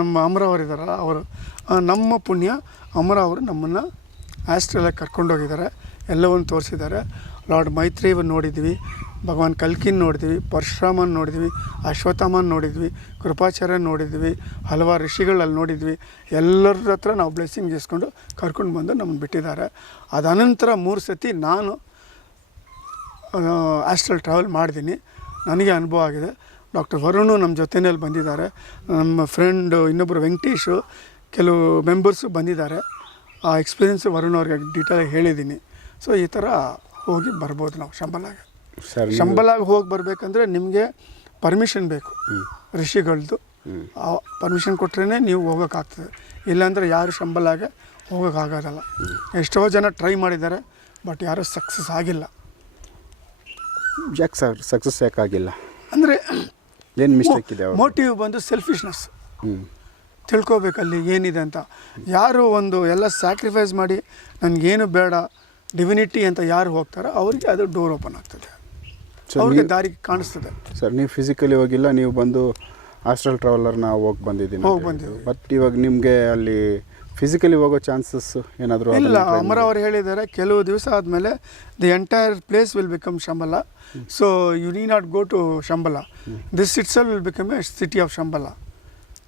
ನಮ್ಮ ಅಮರ ಇದ್ದಾರಲ್ಲ ಅವರು ನಮ್ಮ ಪುಣ್ಯ ಅಮರ ಅವರು ನಮ್ಮನ್ನು ಆಸ್ಟ್ರೇಲಿಯಾಗೆ ಕರ್ಕೊಂಡೋಗಿದ್ದಾರೆ, ಎಲ್ಲವನ್ನು ತೋರಿಸಿದ್ದಾರೆ. ಲಾರ್ಡ್ ಮೈತ್ರೇಯವನ್ನು ನೋಡಿದ್ವಿ ಭಗವಾನ್ ಕಲ್ಕಿನ್ ನೋಡಿದ್ವಿ ಪರಶುರಾಮನ್ ನೋಡಿದ್ವಿ ಅಶ್ವತ್ಥಾಮನ್ ನೋಡಿದ್ವಿ ಕೃಪಾಚಾರ್ಯ ನೋಡಿದ್ವಿ ಹಲವಾರು ಋಷಿಗಳಲ್ಲಿ ನೋಡಿದ್ವಿ ಎಲ್ಲರ ಹತ್ರ ನಾವು ಬ್ಲೆಸ್ಸಿಂಗ್ ಇಸ್ಕೊಂಡು ಕರ್ಕೊಂಡು ಬಂದು ನಮ್ಮನ್ನು ಬಿಟ್ಟಿದ್ದಾರೆ. ಅದನಂತರ ಮೂರು ಸತಿ ನಾನು ಆಸ್ಟ್ರಲ್ ಟ್ರಾವೆಲ್ ಮಾಡಿದ್ದೀನಿ. ನನಗೆ ಅನುಭವ ಆಗಿದೆ. ಡಾಕ್ಟರ್ ವರುಣು ನಮ್ಮ ಜೊತೆಯಲ್ಲಿ ಬಂದಿದ್ದಾರೆ. ನಮ್ಮ ಫ್ರೆಂಡು ಇನ್ನೊಬ್ಬರು ವೆಂಕಟೇಶು ಕೆಲವು ಮೆಂಬರ್ಸು ಬಂದಿದ್ದಾರೆ. ಆ ಎಕ್ಸ್ಪೀರಿಯೆನ್ಸ್ ವರುಣ್ ಅವ್ರಿಗೆ ಡೀಟೇಲಾಗಿ ಹೇಳಿದ್ದೀನಿ. ಸೊ ಈ ಥರ ಹೋಗಿ ಬರ್ಬೋದು ನಾವು ಶಂಬಲಾಗ. ಸರ್ ಶಂಬಲಾಗಿ ಹೋಗಿ ಬರಬೇಕಂದ್ರೆ ನಿಮಗೆ ಪರ್ಮಿಷನ್ ಬೇಕು. ಋಷಿಗಳದ್ದು ಪರ್ಮಿಷನ್ ಕೊಟ್ರೇ ನೀವು ಹೋಗೋಕ್ಕಾಗ್ತದೆ ಇಲ್ಲಾಂದರೆ ಯಾರು ಶಂಬಲಾಗೆ ಹೋಗೋಕ್ಕಾಗೋದಲ್ಲ ಎಷ್ಟೋ ಜನ ಟ್ರೈ ಮಾಡಿದ್ದಾರೆ ಬಟ್ ಯಾರೂ ಸಕ್ಸಸ್ ಆಗಿಲ್ಲ. ಯಾಕೆ ಸರ್ ಸಕ್ಸಸ್ ಯಾಕಾಗಿಲ್ಲ ಅಂದರೆ ಏನು ಮಿಸ್ಟೇಕ್ ಇದೆ ಅವ್ರು ಮೋಟಿವ್ ಬಂದು ಸೆಲ್ಫಿಶ್ನೆಸ್ ಹ್ಞೂ ತಿಳ್ಕೊಬೇಕಲ್ಲಿ ಏನಿದೆ ಅಂತ. ಯಾರು ಒಂದು ಎಲ್ಲ ಸ್ಯಾಕ್ರಿಫೈಸ್ ಮಾಡಿ ನನಗೇನು ಬೇಡ ಡಿವಿನಿಟಿ ಅಂತ ಯಾರು ಹೋಗ್ತಾರೋ ಅವ್ರಿಗೆ ಅದು ಡೋರ್ ಓಪನ್ ಆಗ್ತದೆ. ಅವ್ರಿಗೆ ನೀವು ದಾರಿ ಕಾಣಿಸ್ತದೆ. ಸರ್ ನೀವು ಫಿಸಿಕಲಿ ಹೋಗಿಲ್ಲ ನೀವು ಬಂದು ಹಾಸ್ಟೆಲ್ ಟ್ರಾವೆಲರ್ನ ಹೋಗಿ ಬಂದಿದ್ದೀನಿ ಹೋಗ್ ಬಂದಿದ್ದೀವಿ. ಬಟ್ ಇವಾಗ ನಿಮಗೆ ಅಲ್ಲಿ ಫಿಸಿಕಲಿ ಹೋಗೋ ಚಾನ್ಸಸ್ ಏನಾದರೂ ಇಲ್ಲ ಅಮರ ಅವರು ಹೇಳಿದ್ದಾರೆ ಕೆಲವು ದಿವಸ ಆದಮೇಲೆ the entire place will become Shambhala so you need not go to Shambhala this it's will become a city of Shambhala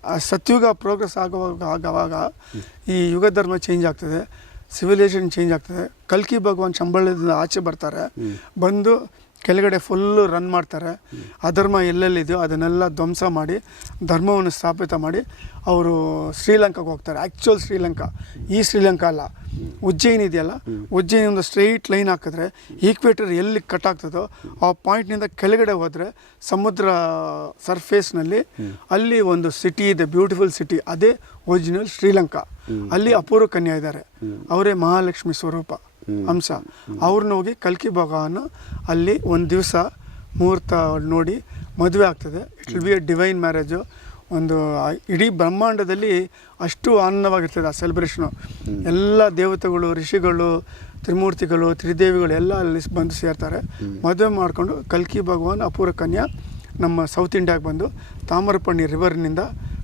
ಆ ಸತ್ಯುಗ ಪ್ರೋಗ್ರೆಸ್ ಆಗುವಾಗ ಆಗುವಾಗ ಈ ಯುಗ ಧರ್ಮ ಚೇಂಜ್ ಆಗ್ತದೆ. ಸಿವಿಲೈಸೇಷನ್ ಚೇಂಜ್ ಆಗ್ತದೆ. ಕಲ್ಕಿ ಭಗವಾನ್ ಶಂಬಳದಿಂದ ಆಚೆ ಬರ್ತಾರೆ. ಬಂದು ಕೆಳಗಡೆ ಫುಲ್ಲು ರನ್ ಮಾಡ್ತಾರೆ. ಅಧರ್ಮ ಎಲ್ಲೆಲ್ಲಿದೆಯೋ ಅದನ್ನೆಲ್ಲ ಧ್ವಂಸ ಮಾಡಿ ಧರ್ಮವನ್ನು ಸ್ಥಾಪಿತ ಮಾಡಿ ಅವರು ಶ್ರೀಲಂಕಾಗೆ ಹೋಗ್ತಾರೆ. ಆ್ಯಕ್ಚುಯಲ್ ಶ್ರೀಲಂಕಾ. ಈ ಶ್ರೀಲಂಕಾ ಅಲ್ಲ. ಉಜ್ಜಯಿನ್ ಇದೆಯಲ್ಲ? ಉಜ್ಜಯಿನ್ ಒಂದು ಸ್ಟ್ರೈಟ್ ಲೈನ್ ಹಾಕಿದ್ರೆ ಈಕ್ವೇಟರ್ ಎಲ್ಲಿ ಕಟ್ ಆಗ್ತದೋ ಆ ಪಾಯಿಂಟ್ನಿಂದ ಕೆಳಗಡೆ ಹೋದರೆ ಸಮುದ್ರ ಸರ್ಫೇಸ್ನಲ್ಲಿ ಅಲ್ಲಿ ಒಂದು ಸಿಟಿ ಇದೆ ಬ್ಯೂಟಿಫುಲ್ ಸಿಟಿ ಅದೇ ಒರಿಜಿನಲ್ ಶ್ರೀಲಂಕಾ. ಅಲ್ಲಿ ಅಪೂರ್ವ ಕನ್ಯಾ ಇದ್ದಾರೆ. ಅವರೇ ಮಹಾಲಕ್ಷ್ಮಿ ಸ್ವರೂಪ ಅಂಶ ಅವ್ರನ್ನ ಹೋಗಿ ಕಲ್ಕಿ ಭಗವಾನ್ ಅಲ್ಲಿ ಒಂದು ದಿವಸ ಮುಹೂರ್ತ ನೋಡಿ ಮದುವೆ ಆಗ್ತದೆ. It will be a divine marriage ಒಂದು ಇಡೀ ಬ್ರಹ್ಮಾಂಡದಲ್ಲಿ ಅಷ್ಟು ಆನಂದವಾಗಿರ್ತದೆ ಆ ಸೆಲೆಬ್ರೇಷನು ಎಲ್ಲ ದೇವತೆಗಳು ಋಷಿಗಳು ತ್ರಿಮೂರ್ತಿಗಳು ತ್ರಿದೇವಿಗಳು ಎಲ್ಲ ಅಲ್ಲಿ ಬಂದು ಸೇರ್ತಾರೆ. ಮದುವೆ ಮಾಡಿಕೊಂಡು ಕಲ್ಕಿ ಭಗವಾನ್ ಅಪೂರ್ವ ಕನ್ಯಾ ನಮ್ಮ ಸೌತ್ ಇಂಡಿಯಾಗೆ ಬಂದು ತಾಮ್ರಪರ್ಣಿ ರಿವರ್ನಿಂದ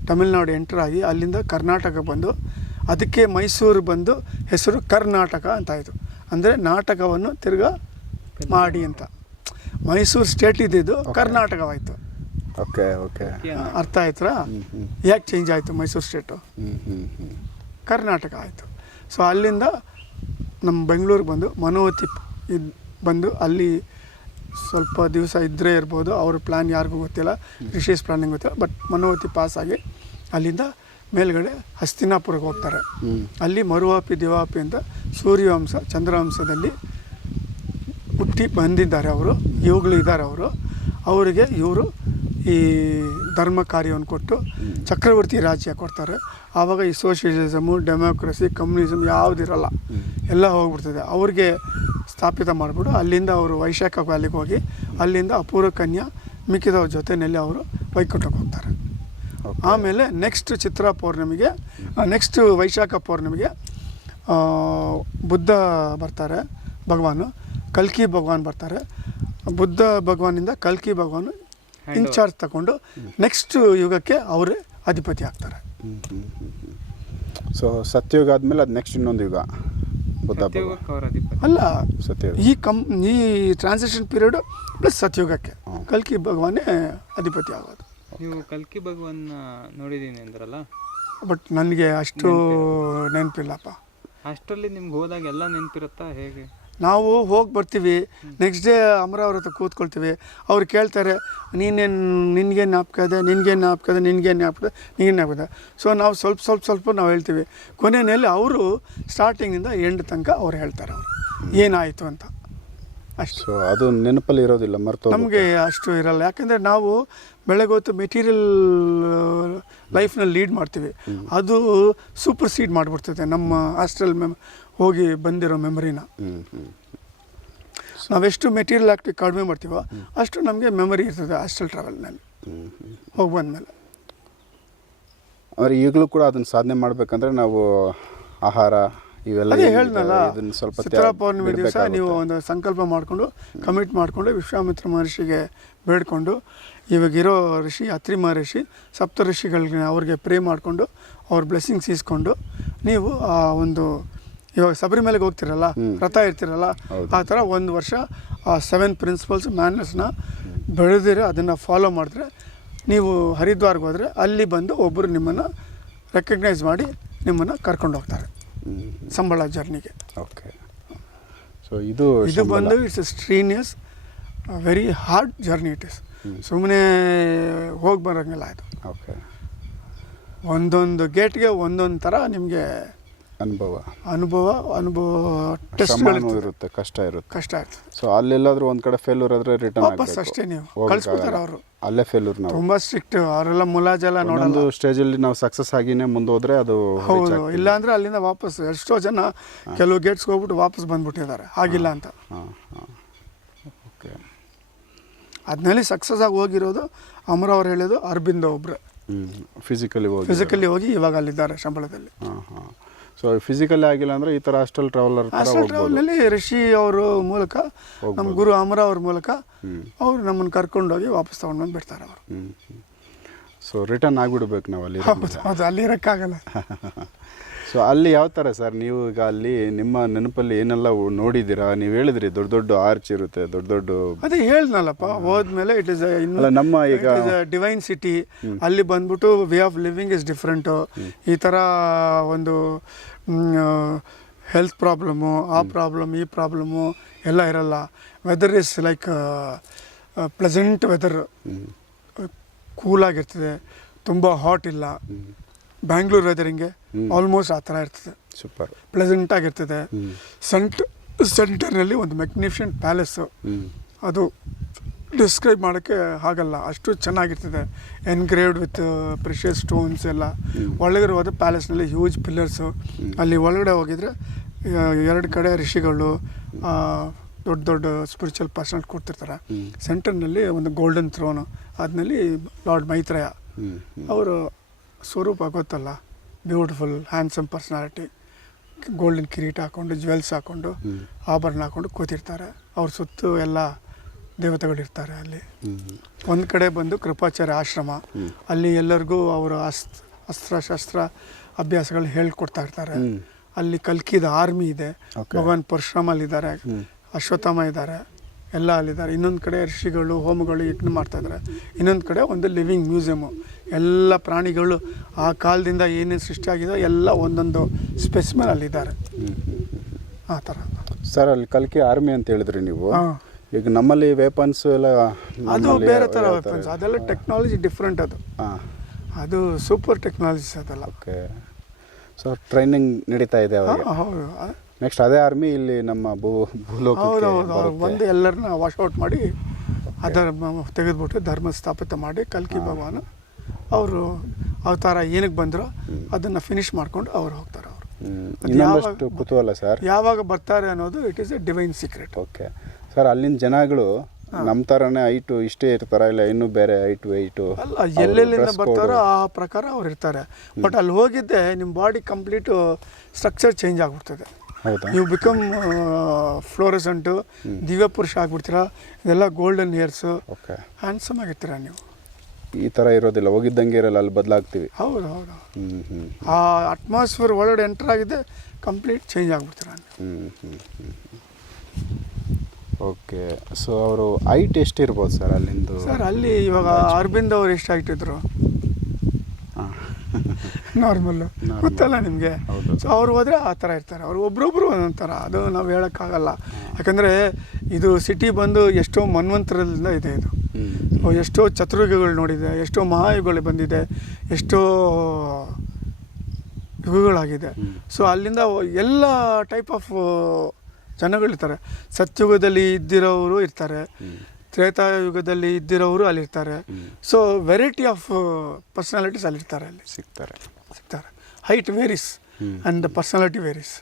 ತಮಿಳ್ನಾಡು ಎಂಟರ್ ಆಗಿ ಅಲ್ಲಿಂದ ಕರ್ನಾಟಕ ಬಂದು ಅದಕ್ಕೆ ಮೈಸೂರು ಬಂದು ಹೆಸರು ಕರ್ನಾಟಕ ಅಂತಾಯಿತು ಅಂದರೆ ನಾಟಕವನ್ನು ತಿರ್ಗ ಮಾಡಿ ಅಂತ. ಮೈಸೂರು ಸ್ಟೇಟ್ ಇದ್ದಿದ್ದು ಕರ್ನಾಟಕವಾಯಿತು. ಓಕೆ ಓಕೆ ಅರ್ಥ ಆಯ್ತರ? ಯಾಕೆ ಚೇಂಜ್ ಆಯಿತು ಮೈಸೂರು ಸ್ಟೇಟು ಹ್ಞೂ ಹ್ಞೂ ಹ್ಞೂ ಕರ್ನಾಟಕ ಆಯಿತು. ಸೊ ಅಲ್ಲಿಂದ ನಮ್ಮ ಬೆಂಗಳೂರಿಗೆ ಬಂದು ಮನೋವತಿ ಇದು ಬಂದು ಅಲ್ಲಿ ಸ್ವಲ್ಪ ದಿವಸ ಇದ್ದರೆ ಇರ್ಬೋದು. ಅವ್ರ ಪ್ಲ್ಯಾನ್ ಯಾರಿಗೂ ಗೊತ್ತಿಲ್ಲ. ವಿಶೇಷ ಪ್ಲಾನಿಂಗ್ ಗೊತ್ತಿಲ್ಲ. ಬಟ್ ಮನೋವತಿ ಪಾಸ್ ಆಗಿ ಅಲ್ಲಿಂದ ಮೇಲ್ಗಡೆ ಹಸ್ತಿನಾಪುರಕ್ಕೆ ಹೋಗ್ತಾರೆ. ಅಲ್ಲಿ ಮರುವಾಪಿ ದಿವಾಪಿ ಅಂತ ಸೂರ್ಯವಂಶ ಚಂದ್ರವಂಶದಲ್ಲಿ ಹುಟ್ಟಿ ಬಂದಿದ್ದಾರೆ ಅವರು ಇವುಗಳು ಇದ್ದಾರೆ ಅವರು. ಅವರಿಗೆ ಇವರು ಈ ಧರ್ಮ ಕಾರ್ಯವನ್ನು ಕೊಟ್ಟು ಚಕ್ರವರ್ತಿ ರಾಜ್ಯ ಕೊಡ್ತಾರೆ. ಆವಾಗ ಈ ಸೋಷಿಯಲಿಸಮು ಡೆಮೋಕ್ರಸಿ ಕಮ್ಯುನಿಸಮ್ ಯಾವುದಿರಲ್ಲ ಎಲ್ಲ ಹೋಗ್ಬಿಡ್ತದೆ. ಅವ್ರಿಗೆ ಸ್ಥಾಪಿತ ಮಾಡಿಬಿಟ್ಟು ಅಲ್ಲಿಂದ ಅವರು ವೈಶಾಖ ವ್ಯಾಲಿಗೆ ಹೋಗಿ ಅಲ್ಲಿಂದ ಅಪೂರ್ವ ಕನ್ಯಾ ಮಿಕ್ಕಿದವ್ರ ಜೊತೆಯಲ್ಲಿ ಅವರು ವೈಕುಂಠಕ್ಕೆ ಹೋಗ್ತಾರೆ. ಆಮೇಲೆ ನೆಕ್ಸ್ಟ್ ಚಿತ್ರ ಪೌರ್ಣಿಮೆಗೆ ನೆಕ್ಸ್ಟ್ ವೈಶಾಖ ಪೌರ್ಣಿಮೆಗೆ ಬುದ್ಧ ಬರ್ತಾರೆ ಭಗವಾನು. ಕಲ್ಕಿ ಭಗವಾನ್ ಬರ್ತಾರೆ. ಬುದ್ಧ ಭಗವಾನಿಂದ ಕಲ್ಕಿ ಭಗವಾನ್ ಇನ್ಚಾರ್ಜ್ ತಗೊಂಡು ನೆಕ್ಸ್ಟ್ ಯುಗಕ್ಕೆ ಅವರೇ ಅಧಿಪತಿ ಆಗ್ತಾರೆ. ಸೊ ಸತ್ಯಯುಗ ಆದಮೇಲೆ ಅದು ನೆಕ್ಸ್ಟ್ ಇನ್ನೊಂದು ಯುಗ ಬುದ್ಧ ಅಲ್ಲ ಸತ್ಯಯುಗ. ಈ ಕಂ ಈ ಟ್ರಾನ್ಸಿಷನ್ ಪೀರಿಯಡ್ ಪ್ಲಸ್ ಸತ್ಯಯುಗಕ್ಕೆ ಕಲ್ಕಿ ಭಗವಾನೇ ಅಧಿಪತಿ ಆಗೋದು. ನೀವು ಕಲ್ಕಿ ಭಗವನ್ನ ನೋಡಿದ್ದೀನಿ ಅಂದ್ರಲ್ಲ? ಬಟ್ ನನಗೆ ಅಷ್ಟು ನೆನಪಿಲ್ಲಪ್ಪ. ಅಷ್ಟರಲ್ಲಿ ನಿಮ್ಗೆ ಹೋದಾಗ ಎಲ್ಲ ನೆನಪಿರುತ್ತಾ ಹೇಗೆ? ನಾವು ಹೋಗಿ ಬರ್ತೀವಿ ನೆಕ್ಸ್ಟ್ ಡೇ ಅಮರಾವ್ರ ಹತ್ರ ಕೂತ್ಕೊಳ್ತೀವಿ. ಅವ್ರು ಕೇಳ್ತಾರೆ ನೀನೇನು ನಿನಗೇನು ಜ್ಞಾಪಕ ಇದೆ ನಿನಗೇನು ಜ್ಞಾಪಕ ಇದೆ ನಿನಗೇನು ಜ್ಞಾಪಕ ಇದೆ ನಿನಗೆ ಜ್ಞಾಪಕ ಇದೆ. ಸೊ ನಾವು ಸ್ವಲ್ಪ ಸ್ವಲ್ಪ ಸ್ವಲ್ಪ ನಾವು ಹೇಳ್ತೀವಿ. ಕೊನೆಯಲ್ಲಿ ಅವರು ಸ್ಟಾರ್ಟಿಂಗಿಂದ ಎಂಡ್ ತನಕ ಅವ್ರು ಹೇಳ್ತಾರೆ ಅವರು. ಏನಾಯಿತು ಅಂತ. ಅಷ್ಟು. ಸೊ ಅದು ನೆನಪಲ್ಲಿ ಇರೋದಿಲ್ಲ ಮರ್ತು ನಮಗೆ ಅಷ್ಟು ಇರಲ್ಲ. ಯಾಕಂದರೆ ನಾವು ಬೆಳಗ್ಗೆ ಹೊತ್ತು ಮೆಟೀರಿಯಲ್ ಲೈಫ್ನಲ್ಲಿ ಲೀಡ್ ಮಾಡ್ತೀವಿ. ಅದು ಸೂಪರ್ ಸೀಡ್ ಮಾಡಿಬಿಡ್ತದೆ ನಮ್ಮ ಹಾಸ್ಟೆಲ್ ಮೆಮ್ ಹೋಗಿ ಬಂದಿರೋ ಮೆಮರಿನ ನಾವೆಷ್ಟು ಮೆಟೀರಿಯಲ್ ಆಕ್ಟಿವ್ ಕಡಿಮೆ ಮಾಡ್ತೀವೋ ಅಷ್ಟು ನಮಗೆ ಮೆಮರಿ ಇರ್ತದೆ ಹಾಸ್ಟೆಲ್ ಟ್ರಾವೆಲ್ನಲ್ಲಿ ಹೋಗಿ ಬಂದಮೇಲೆ. ಅಂದರೆ ಈಗಲೂ ಕೂಡ ಅದನ್ನು ಸಾಧನೆ ಮಾಡಬೇಕಂದ್ರೆ ನಾವು ಆಹಾರ ಇವೆಲ್ಲ ಅದೇ ಹೇಳ್ದಲ್ಲ ಇದನ್ನ ಸ್ವಲ್ಪ ಚಿತ್ರ ಪೌರ್ಣಿಮೆ ದಿವಸ ನೀವು ಒಂದು ಸಂಕಲ್ಪ ಮಾಡಿಕೊಂಡು ಕಮಿಟ್ ಮಾಡಿಕೊಂಡು ವಿಶ್ವಾಮಿತ್ರ ಮಹರ್ಷಿಗೆ ಬೇಡಿಕೊಂಡು ಇವಾಗಿರೋ ಋಷಿ ಅತ್ರಿ ಮಹರ್ಷಿ ಸಪ್ತ ಋಷಿಗಳಿಗೆ ಅವ್ರಿಗೆ ಪ್ರೇ ಮಾಡಿಕೊಂಡು ಅವ್ರ ಬ್ಲೆಸ್ಸಿಂಗ್ಸ್ ಇಸ್ಕೊಂಡು ನೀವು ಆ ಒಂದು ಇವಾಗ ಶಬರಿಮಲೆಗೆ ಹೋಗ್ತಿರಲ್ಲ ರಥ ಇರ್ತಿರಲ್ಲ ಆ ಥರ ಒಂದು ವರ್ಷ ಆ ಸೆವೆನ್ ಪ್ರಿನ್ಸಿಪಲ್ಸ್ ಮ್ಯಾನರ್ಸ್ನ ಬೆಳೆದಿರೋ ಅದನ್ನು ಫಾಲೋ ಮಾಡಿದ್ರೆ ನೀವು ಹರಿದ್ವಾರ್ಗೆ ಹೋದರೆ ಅಲ್ಲಿ ಬಂದು ಒಬ್ಬರು ನಿಮ್ಮನ್ನು ರೆಕಗ್ನೈಸ್ ಮಾಡಿ ನಿಮ್ಮನ್ನು ಕರ್ಕೊಂಡು ಹೋಗ್ತಾರೆ. ಸಂಬಳ ಜರ್ನಿಗೆ. ಓಕೆ. ಸೊ ಇದು ಇದು. ಬಂದು it's strenuous very hard journey it is ಸುಮ್ಮನೆ ಹೋಗಿ ಬರೋಂಗಿಲ್ಲ ಇದು. ಓಕೆ. ಒಂದೊಂದು ಗೇಟ್ಗೆ ಒಂದೊಂದು ಥರ ನಿಮಗೆ ಅನುಭವ. ಅನುಭವ ಅನುಭವ ಶ್ರಮನೂ ಟೆಸ್ಟ್ಗಳು ಇರುತ್ತೆ ಕಷ್ಟ ಇರುತ್ತೆ. ಕಷ್ಟ ಆಯ್ತು. ಸೊ ಅಲ್ಲೆಲ್ಲಾದ್ರೂ ಒಂದ್ ಕಡೆ ಫೇಲ್ಯೂರ್ ಆದ್ರೆ ರಿಟರ್ನ್ ವಾಪಸ್ ಅಷ್ಟೇ ನೀವು. ಕಳ್ಸ್ಬಿಡ್ತಾರೆ ಅವರು. ಅಲ್ಲೇ ಫೇಲ್ಯೂರ್ ನಾವು. ತುಂಬ ಸ್ಟ್ರಿಕ್ಟ್ ಅವರೆಲ್ಲ ಮುಲಾಜೆಲ್ಲ ನೋಡಲ್ಲ. ಸ್ಟೇಜ್ ಅಲ್ಲಿ ನಾವು ಸಕ್ಸಸ್ ಆಗಿನೇ ಮುಂದೋದ್ರೆ ಅದು reach ಹೌದು. ಆಗ್ತೀವಿ. ಇಲ್ಲಾಂದ್ರೆ ಅಲ್ಲಿಂದ ವಾಪಸ್ ಎಷ್ಟೋ ಜನ ಕೆಲವು ಗೇಟ್ಸ್ಗೆ ಹೋಗ್ಬಿಟ್ಟು ವಾಪಸ್ ಬಂದ್ಬಿಟ್ಟಿದ್ದಾರೆ. ಆಗಿಲ್ಲ ಅಂತ. ಹಾಂ ಹಾಂ ಓಕೆ. ಅದ್ನಲ್ಲಿ ಸಕ್ಸಸ್ ಆಗಿ ಹೋಗಿರೋದು ಅಮರ ಅವ್ರು ಹೇಳೋದು ಅರಬಿಂದ ಒಬ್ರು. ಫಿಸಿಕಲಿ ಹೋಗಿ ಫಿಸಿಕಲಿ ಹೋಗಿ ಇವಾಗ ಅಲ್ಲಿದ್ದಾರೆ ಶಂಬಳದಲ್ಲಿ. ಹಾಂ ಹಾಂ. ಸೊ ಫಿಸಿಕಲಿ ಆಗಿಲ್ಲ ಅಂದ್ರೆ ಈ ತರ ಹಾಸ್ಟೆಲ್ ಟ್ರಾವೆಲರ್ ಹಾಸ್ಟೆಲ್ ಟ್ರಾವೆಲ್ನಲ್ಲಿ ಋಷಿ ಅವ್ರ ಮೂಲಕ ನಮ್ಮ ಗುರು ಅಮರ ಅವ್ರ ಮೂಲಕ ಅವ್ರು ನಮ್ಮನ್ನು ಕರ್ಕೊಂಡೋಗಿ ವಾಪಸ್ ತಗೊಂಡು ಬಂದು ಬಿಡ್ತಾರೆ ಅವರು. ಸೊ ರಿಟರ್ನ್ ಆಗಿಬಿಡ್ಬೇಕು ನಾವು ಅಲ್ಲಿ ಹೌದು ಅಲ್ಲಿ ಇರೋಕ್ಕಾಗಲ್ಲ. ಸೊ ಅಲ್ಲಿ ಯಾವ ಥರ ಸರ್ ನೀವು ಈಗ ಅಲ್ಲಿ ನಿಮ್ಮ ನೆನಪಲ್ಲಿ ಏನೆಲ್ಲ ನೋಡಿದ್ದೀರಾ? ನೀವು ಹೇಳಿದ್ರಿ ದೊಡ್ಡ ದೊಡ್ಡ ಆರ್ಚ್ ಇರುತ್ತೆ ದೊಡ್ಡ ದೊಡ್ಡ ಅದೇ ಹೇಳ್ದನಲ್ಲಪ್ಪ ಹೋದ್ಮೇಲೆ ಇಟ್ ಇಸ್ ನಮ್ಮ ಈಗ ಡಿವೈನ್ ಸಿಟಿ ಅಲ್ಲಿ ಬಂದ್ಬಿಟ್ಟು way of living is different ಈ ಥರ ಒಂದು ಹೆಲ್ತ್ ಪ್ರಾಬ್ಲಮ್ಮು ಆ ಪ್ರಾಬ್ಲಮ್ ಈ ಪ್ರಾಬ್ಲಮ್ಮು ಎಲ್ಲ ಇರಲ್ಲ. Weather is like pleasant weather ಕೂಲಾಗಿರ್ತದೆ ತುಂಬ ಹಾಟ್ ಇಲ್ಲ. ಬ್ಯಾಂಗ್ಳೂರ್ ವೆದರ್ ಹಿಂಗೆ ಆಲ್ಮೋಸ್ಟ್ ಆ ಥರ ಇರ್ತದೆ. ಸೂಪರ್ ಪ್ಲೆಸೆಂಟ್ ಆಗಿರ್ತದೆ. ಸೆಂಟ್ ಸೆಂಟರ್ನಲ್ಲಿ ಒಂದು ಮೆಗ್ನಿಫಿಷೆಂಟ್ ಪ್ಯಾಲೇಸು ಅದು ಡಿಸ್ಕ್ರೈಬ್ ಮಾಡೋಕ್ಕೆ ಆಗಲ್ಲ. ಅಷ್ಟು ಚೆನ್ನಾಗಿರ್ತದೆ. ಎನ್ಗ್ರೇವ್ಡ್ ವಿತ್ ಪ್ರಿಷಿಯಸ್ ಸ್ಟೋನ್ಸ್ ಎಲ್ಲ. ಒಳಗಡೆ ಹೋದ ಪ್ಯಾಲೇಸ್ನಲ್ಲಿ ಹ್ಯೂಜ್ ಪಿಲ್ಲರ್ಸು ಅಲ್ಲಿ ಒಳಗಡೆ ಹೋಗಿದ್ರೆ ಎರಡು ಕಡೆ ಋಷಿಗಳು ದೊಡ್ಡ ದೊಡ್ಡ ಸ್ಪಿರಿಚುವಲ್ ಪರ್ಸನಲ್ ಕೊಡ್ತಿರ್ತಾರೆ ಸೆಂಟರ್ನಲ್ಲಿ ಒಂದು ಗೋಲ್ಡನ್ ಥ್ರೋನು ಅದ್ನಲ್ಲಿ ಲಾರ್ಡ್ ಮೈತ್ರಯ ಅವರು ಸ್ವರೂಪ ಗೊತ್ತಲ್ಲ? ಬ್ಯೂಟಿಫುಲ್ ಹ್ಯಾಂಡ್ಸಮ್ ಪರ್ಸ್ನಾಲಿಟಿ ಗೋಲ್ಡನ್ ಕಿರೀಟ ಹಾಕೊಂಡು ಜ್ಯುವೆಲ್ಸ್ ಹಾಕೊಂಡು ಆಭರಣ ಹಾಕೊಂಡು ಕೂತಿರ್ತಾರೆ. ಅವ್ರ ಸುತ್ತು ಎಲ್ಲ ದೇವತೆಗಳಿರ್ತಾರೆ ಅಲ್ಲಿ. ಒಂದು ಕಡೆ ಬಂದು ಕೃಪಾಚಾರ್ಯ ಆಶ್ರಮ. ಅಲ್ಲಿ ಎಲ್ಲರಿಗೂ ಅವರು ಅಸ್ತ್ ಅಸ್ತ್ರ ಶಸ್ತ್ರ ಅಭ್ಯಾಸಗಳು ಹೇಳ್ಕೊಡ್ತಾ ಇರ್ತಾರೆ. ಅಲ್ಲಿ ಕಲ್ಕಿದ ಆರ್ಮಿ ಇದೆ. ಭಗವಾನ್ ಪರಶುರಾಮ ಅಲ್ಲಿದ್ದಾರೆ. ಅಶ್ವತ್ಥಾಮ ಇದ್ದಾರೆ. ಎಲ್ಲ ಅಲ್ಲಿದ್ದಾರೆ. ಇನ್ನೊಂದು ಕಡೆ ಋಷಿಗಳು ಹೋಮಗಳು ಯಜ್ಞ ಮಾಡ್ತಾ ಇದ್ದಾರೆ. ಇನ್ನೊಂದು ಕಡೆ ಒಂದು ಲಿವಿಂಗ್ ಮ್ಯೂಸಿಯಮು. ಎಲ್ಲ ಪ್ರಾಣಿಗಳು ಆ ಕಾಲದಿಂದ ಏನೇನು ಸೃಷ್ಟಿಯಾಗಿದೆ ಎಲ್ಲ ಒಂದೊಂದು ಸ್ಪೆಸಿಮನ್ ಅಲ್ಲಿದ್ದಾರೆ. ಆ ಥರ. ಸರ್ ಅಲ್ಲಿ ಕಲ್ಕಿ ಆರ್ಮಿ ಅಂತ ಹೇಳಿದ್ರಿ ನೀವು. ಈಗ ನಮ್ಮಲ್ಲಿ ವೆಪನ್ಸ್ ಎಲ್ಲ ಅದು ಬೇರೆ ಥರ ವೆಪನ್ಸ್ ಅದೆಲ್ಲ ಟೆಕ್ನಾಲಜಿ ಡಿಫ್ರೆಂಟ್ ಅದು. ಹಾಂ. ಅದು ಸೂಪರ್ ಟೆಕ್ನಾಲಜೀಸ್ ಅದೆಲ್ಲ. ಓಕೆ. ಸೊ ಟ್ರೈನಿಂಗ್ ನಡೀತಾ ಇದೆ ಹಾ, ಅವರಿಗೆ? ಹೌದು. ನೆಕ್ಸ್ಟ್ ಅದೇ ಆರ್ಮಿ ಇಲ್ಲಿ ನಮ್ಮ ಭೂ ಹೌದು ಭೂಲೋಕಕ್ಕೆ ಹೌದು. ಅವ್ರು ಬರುತ್ತೆ. ಬಂದು ಎಲ್ಲರನ್ನ ವಾಶ್ಔಟ್ ಮಾಡಿ ಅದರ ತೆಗೆದುಬಿಟ್ಟು ತೆಗೆದ್ಬಿಟ್ಟು ಧರ್ಮ ಸ್ಥಾಪಿತ ಮಾಡಿ ಕಲ್ಕಿ ಭಗವಾನ ಅವರು ಅವತಾರ ಏನಕ್ಕೆ ಬಂದರೋ ಅದನ್ನು ಫಿನಿಶ್ ಮಾಡ್ಕೊಂಡು ಅವ್ರು ಹೋಗ್ತಾರೆ ಅವರು. ಹ್ಮ್. ಅದು ಇನ್ನೊಂದಷ್ಟು ಯಾವಾಗ- ಕುತೂಹಲ ಸರ್. ಯಾವಾಗ ಬರ್ತಾರೆ ಅನ್ನೋದು it is a divine secret okay sir ಅಲ್ಲಿನ ಜನಗಳು ನಮ್ಮ ಥರನೇ ಐಟು ಇಷ್ಟೇ ಇರ್ತಾರ ಇಲ್ಲ ಇನ್ನೂ ಬೇರೆ ಐಟು ವೆಯ್ಟು ಅಲ್ಲ ಎಲ್ಲೆಲ್ಲಿಂದ ಬರ್ತಾರೋ ಆ ಪ್ರಕಾರ ಅವ್ರು ಇರ್ತಾರೆ. ಬಟ್ ಅಲ್ಲಿ ಹೋಗಿದ್ದೆ ನಿಮ್ಮ ಬಾಡಿ ಕಂಪ್ಲೀಟು ಸ್ಟ್ರಕ್ಚರ್ ಚೇಂಜ್ ಆಗಿಬಿಡ್ತದೆ. ನೀವು ಬಿಕಮ್ ಫ್ಲೋರೆಸೆಂಟು ದಿವ್ಯ ಪುರುಷ ಆಗ್ಬಿಡ್ತೀರಾ? ಇದೆಲ್ಲ ಗೋಲ್ಡನ್ ಇಯರ್ಸು ಓಕೆ. ಹ್ಯಾಂಡ್ಸಮ್ ಆಗಿರ್ತೀರಾ ನೀವು? ಈ ಥರ ಇರೋದಿಲ್ಲ ಹೋಗಿದ್ದಂಗೆ ಇರಲ್ಲ ಅಲ್ಲಿ ಬದಲಾಗ್ತೀವಿ. ಹೌದು ಹೌದು. ಆ ಅಟ್ಮಾಸ್ಫಿಯರ್ ಒಳಗಡೆ ಎಂಟರ್ ಆಗಿದೆ ಕಂಪ್ಲೀಟ್ ಚೇಂಜ್ ಆಗ್ಬಿಡ್ತೀರಾ ಹ್ಞೂ ಹ್ಞೂ ಹ್ಞೂ ಓಕೆ ಸೊ ಅವರು ಹೈಟ್ ಎಷ್ಟಿರ್ಬೋದು ಸರ್ ಅಲ್ಲಿಂದು? ಸರ್ ಅಲ್ಲಿ ಇವಾಗ ಅರವಿಂದ್ ಅವ್ರು ಎಷ್ಟು ಹೈಟ್ ಹಾಂ. ನಾರ್ಮಲ್ಲು ಗೊತ್ತಲ್ಲ ನಿಮಗೆ. ಸೊ ಅವ್ರು ಹೋದರೆ ಆ ಥರ ಇರ್ತಾರೆ. ಅವ್ರು ಒಬ್ರೊಬ್ರು ಒಂದೊಂದು ಥರ. ಅದು ನಾವು ಹೇಳೋಕ್ಕಾಗಲ್ಲ. ಯಾಕಂದರೆ ಇದು ಸಿಟಿ ಬಂದು ಎಷ್ಟೋ ಮನ್ವಂತರದಿಂದ ಇದೆ ಇದು. ಎಷ್ಟೋ ಚತುರ್ಯುಗಗಳು ನೋಡಿದೆ ಎಷ್ಟೋ ಮಹಾಯುಗಗಳು ಬಂದಿದೆ ಎಷ್ಟೋ ಯುಗಗಳಾಗಿದೆ. ಸೊ ಅಲ್ಲಿಂದ ಎಲ್ಲ ಟೈಪ್ ಆಫ್ ಜನಗಳಿರ್ತಾರೆ ಸತ್ಯುಗದಲ್ಲಿ ಇದ್ದಿರೋರು ಇರ್ತಾರೆ. ತ್ರೇತಾಯುಗದಲ್ಲಿ ಇದ್ದಿರೋರು ಅಲ್ಲಿರ್ತಾರೆ. ಸೊ ವೆರೈಟಿ ಆಫ್ ಪರ್ಸನಾಲಿಟೀಸ್ ಅಲ್ಲಿರ್ತಾರೆ ಅಲ್ಲಿ. ಸಿಗ್ತಾರೆ. ಸಿಗ್ತಾರೆ. Height varies and personality varies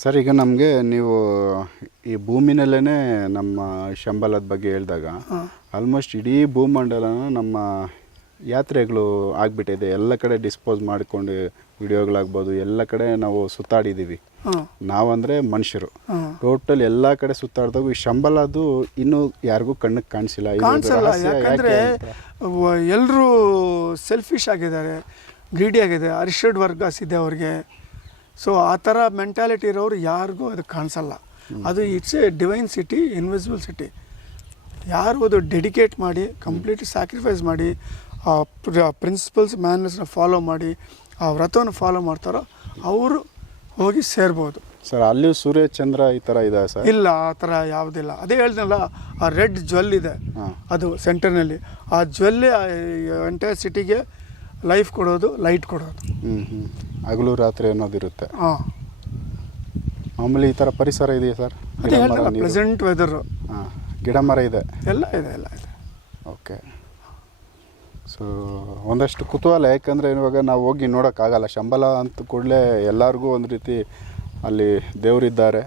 sir ಈಗ ನಮಗೆ ನೀವು ಈ ಭೂಮಿನಲ್ಲೇ ನಮ್ಮ ಶಂಬಲದ ಬಗ್ಗೆ ಹೇಳಿದಾಗ ಆಲ್ಮೋಸ್ಟ್ ಇಡೀ ಭೂಮಂಡಲನ ನಮ್ಮ ಯಾತ್ರೆಗಳು ಆಗಿಬಿಟ್ಟಿದೆ. ಎಲ್ಲ ಕಡೆ ಡಿಸ್ಪೋಸ್ ಮಾಡಿಕೊಂಡು ವಿಡಿಯೋಗಳಾಗ್ಬೋದು ಎಲ್ಲ ಕಡೆ ನಾವು ಸುತ್ತಾಡಿದ್ದೀವಿ. ನಾವಂದ್ರೆ ಮನುಷ್ಯರು. ಟೋಟಲ್ ಎಲ್ಲ ಕಡೆ ಸುತ್ತಾಡಿದಾಗ ಈ ಶಂಬಲ ಅದು ಇನ್ನೂ ಯಾರಿಗೂ ಕಣ್ಣಿಗೆ ಕಾಣಿಸಿಲ್ಲ. ಕಾಣಿಸಲ್ಲ ಯಾಕಂದರೆ ಎಲ್ಲರೂ ಸೆಲ್ಫಿಶ್ ಆಗಿದ್ದಾರೆ ಗ್ರೀಡಿ ಆಗಿದೆ ಅರಿಷಡ್ ವರ್ಗಸ್ ಇದೆ ಅವ್ರಿಗೆ. ಸೊ ಆ ಥರ ಮೆಂಟಾಲಿಟಿ ಇರೋರು ಯಾರಿಗೂ ಅದು ಕಾಣಿಸಲ್ಲ. ಅದು it's a divine city invisible city ಯಾರು ಅದು ಡೆಡಿಕೇಟ್ ಮಾಡಿ ಕಂಪ್ಲೀಟ್ ಸ್ಯಾಕ್ರಿಫೈಸ್ ಮಾಡಿ ಪ್ರಿನ್ಸಿಪಲ್ಸ್ ಮ್ಯಾನರ್ಸ್ನ ಫಾಲೋ ಮಾಡಿ ಆ ವ್ರತವನ್ನು ಫಾಲೋ ಮಾಡ್ತಾರೋ ಅವರು ಹೋಗಿ ಸೇರ್ಬೋದು. ಸರ್ ಅಲ್ಲಿಯೂ ಸೂರ್ಯ ಚಂದ್ರ ಈ ಥರ ಇದೆ ಸರ್? ಇಲ್ಲ ಆ ಥರ ಯಾವುದಿಲ್ಲ. ಅದೇ ಹೇಳ್ದಲ್ಲ ಆ ರೆಡ್ ಜ್ವೆಲ್ ಇದೆ ಅದು ಸೆಂಟರ್ನಲ್ಲಿ. ಆ ಜ್ವೆಲ್ಲೇ ಎಂಟೈರ್ ಸಿಟಿಗೆ ಲೈಫ್ ಕೊಡೋದು ಲೈಟ್ ಕೊಡೋದು. ಹ್ಞೂ ಹ್ಞೂ ಹಗಲು ರಾತ್ರಿ ಅನ್ನೋದಿರುತ್ತೆ ಹಾಂ. ಮಾಮೂಲಿ ಈ ಥರ ಪರಿಸರ ಇದೆಯಾ ಸರ್? ಅದೇ ಗಿಡ ಮರ ಹೇಳ್ದಲ್ಲ ವೆದರು ಹಾಂ ಗಿಡ ಮರ ಇದೆ. ಎಲ್ಲ ಇದೆ ಎಲ್ಲ ಇದೆ. ಓಕೆ ಸೊ ಒಂದಷ್ಟು ಕುತೂಹಲ ಯಾಕಂದರೆ ಇವಾಗ ನಾವು ಹೋಗಿ ನೋಡೋಕ್ಕಾಗಲ್ಲ. ಶಂಬಲ ಅಂತ ಕೂಡಲೇ ಎಲ್ಲರಿಗೂ ಒಂದು ರೀತಿ ಅಲ್ಲಿ ದೇವರಿದ್ದಾರೆ.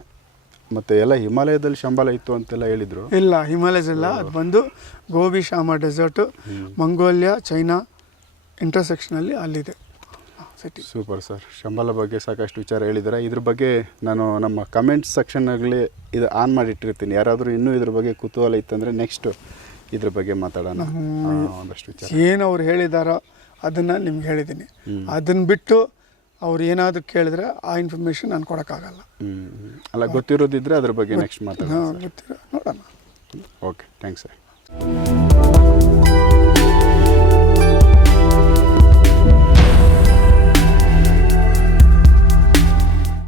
ಮತ್ತು ಎಲ್ಲ ಹಿಮಾಲಯದಲ್ಲಿ ಶಂಬಲ ಇತ್ತು ಅಂತೆಲ್ಲ ಹೇಳಿದರು. ಇಲ್ಲ ಹಿಮಾಲಯದಲ್ಲ ಅದು ಬಂದು Gobi Shamo desert Mongolia China ಇಂಟರ್ಸೆಕ್ಷನಲ್ಲಿ ಅಲ್ಲಿದೆ. City super sir. ಶಂಬಲ ಬಗ್ಗೆ ಸಾಕಷ್ಟು ವಿಚಾರ ಹೇಳಿದ್ದಾರೆ. ಇದ್ರ ಬಗ್ಗೆ ನಾನು ನಮ್ಮ ಕಮೆಂಟ್ ಸೆಕ್ಷನ್ನಲ್ಲಿ ಇದು ಆನ್ ಮಾಡಿಟ್ಟಿರ್ತೀನಿ. ಯಾರಾದರೂ ಇನ್ನೂ ಇದ್ರ ಬಗ್ಗೆ ಕುತೂಹಲ ಇತ್ತಂದರೆ ನೆಕ್ಸ್ಟ್ ಇದ್ರ ಬಗ್ಗೆ ಮಾತಾಡೋಣ. ಒಂದಷ್ಟು ವಿಚಾರ. ಏನು ಅವ್ರು ಹೇಳಿದಾರೋ ಅದನ್ನು ನಿಮ್ಗೆ ಹೇಳಿದ್ದೀನಿ ಅದನ್ನು ಬಿಟ್ಟು ಅವ್ರು ಏನಾದರೂ ಕೇಳಿದ್ರೆ ಆ ಇನ್ಫಾರ್ಮೇಷನ್ ನಾನು ಕೊಡೋಕ್ಕಾಗಲ್ಲ. ಅಲ್ಲ ಗೊತ್ತಿರೋದಿದ್ರೆ ಅದ್ರ ಬಗ್ಗೆ ನೆಕ್ಸ್ಟ್ ಮಾತಾಡೋಣ ಗೊತ್ತಿರೋ ನೋಡೋಣ. Okay thanks sir